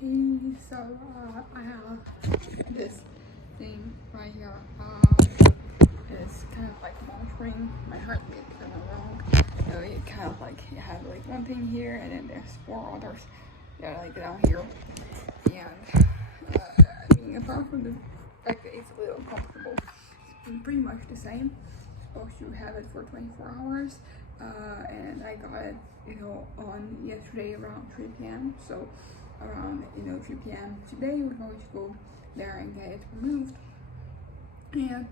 Hey, so I have this thing right here. It's kind of like monitoring my heartbeat if I'm not wrong. So it kind of like you have like one thing here, and then there's four others that are like down here. And I mean, apart from the fact that it's a little uncomfortable, it's pretty much the same. Supposed to have it for 24 hours, and I got it, on yesterday around 3 p.m. So around 3 p.m. today we're going to go there and get it removed. And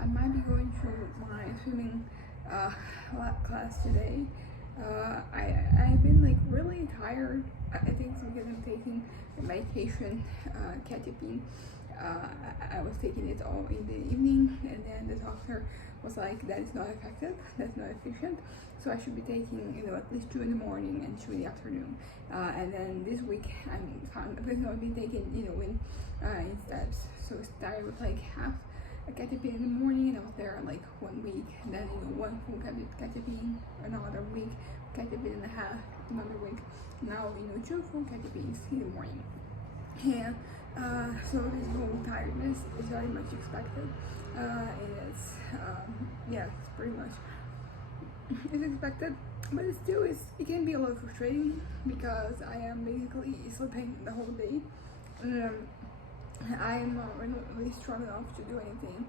I might be going to my swimming class today. I've been like really tired. I think it's because I'm taking the medication, ketapine. I was taking it all in the evening, and then the doctor was like, that is not effective, that's not efficient. So I should be taking, at least 2 in the morning and 2 in the afternoon. And then this week I've been taking, in steps. So I started with like half a ketapine in the morning, and I was there like 1 week. And then, one full ketapine, another week, ketapine and a half, another week. Now, 2 full ketapines in the morning. And so this whole tiredness is very much expected. It's pretty much it's expected, but it can be a little frustrating because I am basically sleeping the whole day. I am not really strong enough to do anything,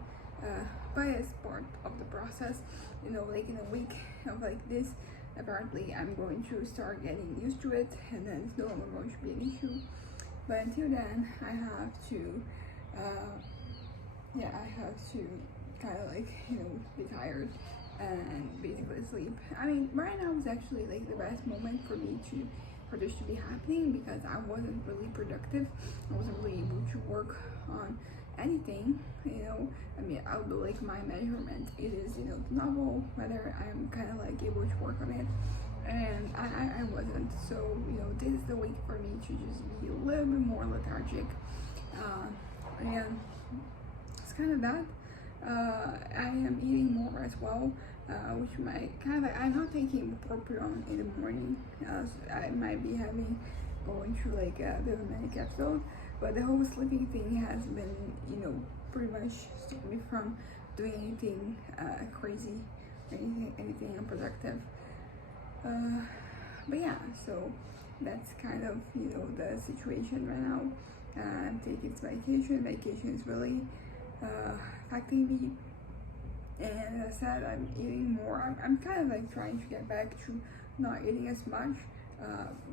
but as part of the process, like in a week of like this, apparently I'm going to start getting used to it, and then it's no longer going to be an issue. But until then, I have to kind of like, be tired and basically sleep. I mean, right now is actually like the best moment for me for this to be happening, because I wasn't really productive. I wasn't really able to work on anything. I mean, I'll do like my measurement. It is, the novel, whether I'm kind of like able to work on it, and I wasn't. So, this is the week for me to just be a little bit more lethargic, and it's kind of that. I am eating more as well, which might kind of, I'm not taking propion in the morning, I might be going through like a bit of a manic episode, but the whole sleeping thing has been, pretty much stopped me from doing anything crazy, anything unproductive. But yeah, so that's kind of, the situation right now. I'm taking this medication. Medication is really affecting me, and as I said, I'm eating more. I'm kind of like trying to get back to not eating as much,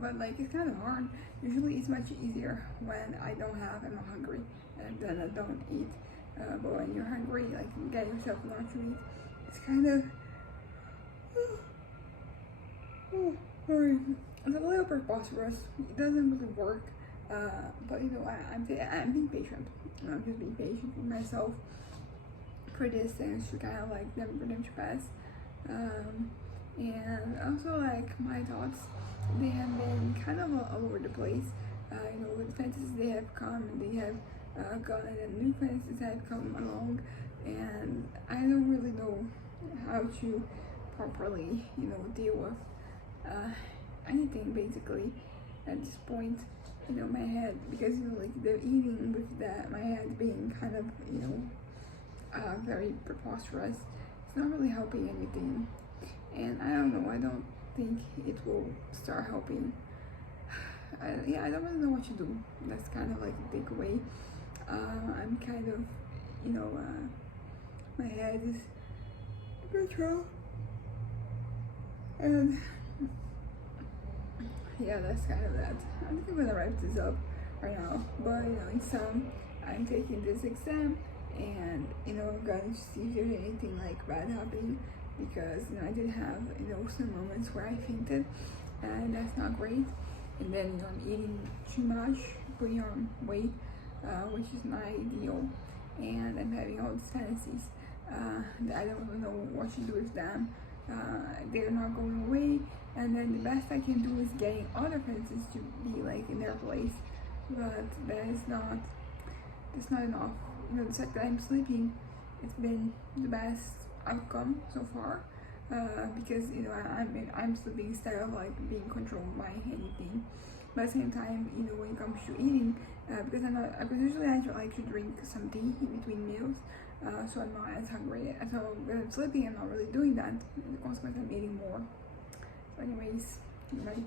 but like it's kind of hard. Usually it's much easier when I'm not hungry, and then I don't eat. But when you're hungry, like you get yourself not to eat, it's kind of sorry, it's a little preposterous. It doesn't really work, but I'm being patient. I'm just being patient with myself for this things to kind of like for them to pass. And also like my thoughts, they have been kind of all over the place. With fantasies they have come and they have gone, and then new fantasies have come along, and I don't really know how to properly, deal with anything basically at this point. My head, because like the eating with my head being kind of very preposterous, it's not really helping anything, and I don't know, I don't think it will start helping. I don't really know what to do. That's kind of like the takeaway. I'm kind of, my head is control, and yeah, that's kind of that. I think I'm gonna wrap this up right now. But in sum, I'm taking this exam, and I'm gonna see if there's anything like bad happening, because I did have some moments where I fainted, and that's not great. And then I'm eating too much, putting on weight, which is not ideal, and I'm having all these fantasies that I don't really know what to do with them. They're not going away, and then the best I can do is getting other fantasies to be like in their place, but that's not enough. The fact that I'm sleeping, it's been the best outcome so far, because I'm sleeping instead of like being controlled by anything. but at the same time, you know, when it comes to eating, because usually I like to drink some tea in between meals, so I'm not as hungry. So when I'm sleeping, I'm not really doing that. Consequently, I'm eating more. So anyways, bye.